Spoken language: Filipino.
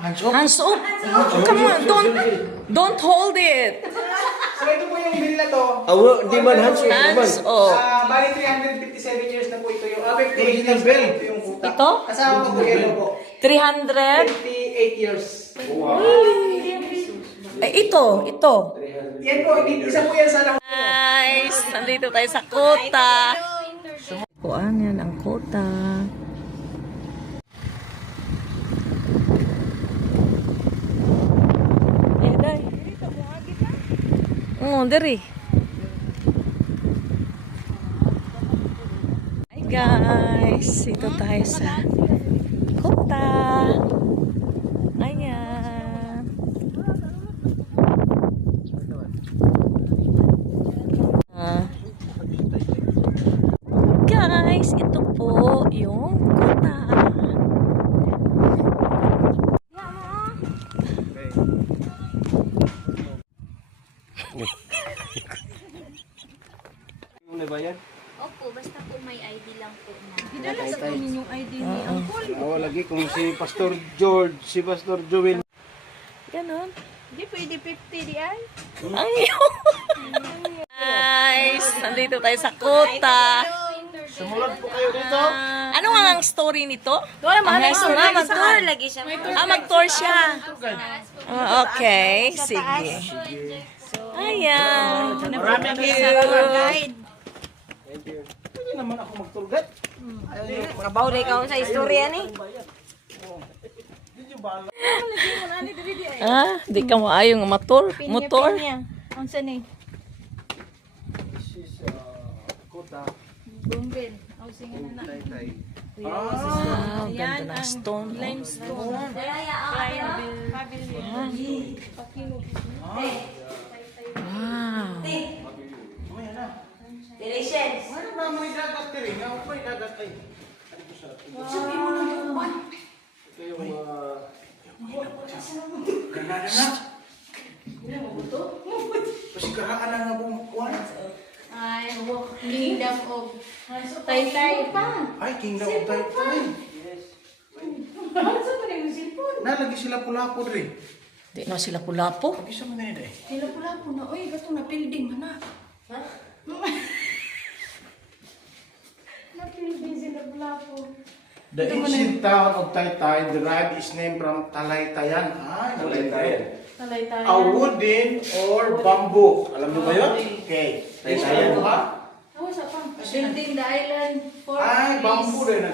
hands off. Hands up. Come on, don't don't hold it. So ito po yung bill na to. Awo, di man hands off. Hands off. Ah, bali 357 years na po ito yung, ah, 58 Original years bill. ito yung kuta. Ito? Kasama po po yellow po. 300. 58 years. Eh, ito, ito. Yan po, isa po yan sa lang. Guys, nandito tayo sa kota. Kuan yan ang kota. Eh, day. Oo, diri. Hi guys, ito tayo sa kota. Ayan. Ah. Guys, ito po yung kota. Ano ba yan? Opo, basta po may ID lang po na. Dala sa kunin yung ID ni Uncle. Oo, lagi kung si Pastor George, si Pastor Joel. Ganon. Di pwede 50 di ay. Ayun. Guys, nandito tayo sa kota. Sumulod po kayo dito. Ano nga ang story nito? Wala Ang story Ah, nito. mag-tour lagi siya. Ah, mag-tour siya. Ah, okay, sige. Ayan. Maraming Guide. Hindi naman ako magtulgat. Kabawlay ka sa istorya ni. Ah, di ka maayong motor. Motor. Pinya. Unsa ni? Kota. Bumbin. Housing ano na. Taytay. Wow, ganda ng stone. Limestone. Wow. Directions. Ano ba may dagat ka rin? Ako may dagat ay. Ito yung uh, Ganana na. Kasi karaan na nga bumukuan. Ay, kingdom of Taytay pa. Ay, Kingdom of Taytay. Ano pa rin yung cellphone? Nalagi sila pula po rin. Di na sila pulapo. Isa mo na yun eh. Sila pula po na. Uy, gato na building man na. Ha? na po. The ancient town of Taytay derived its name from Talaytayan. Ay, Talaytayan. Talaytay. A wooden or bamboo. Alam mo ba yun? Okay. Ha? Ano sa pang? Building the island for Ay, bamboo rin na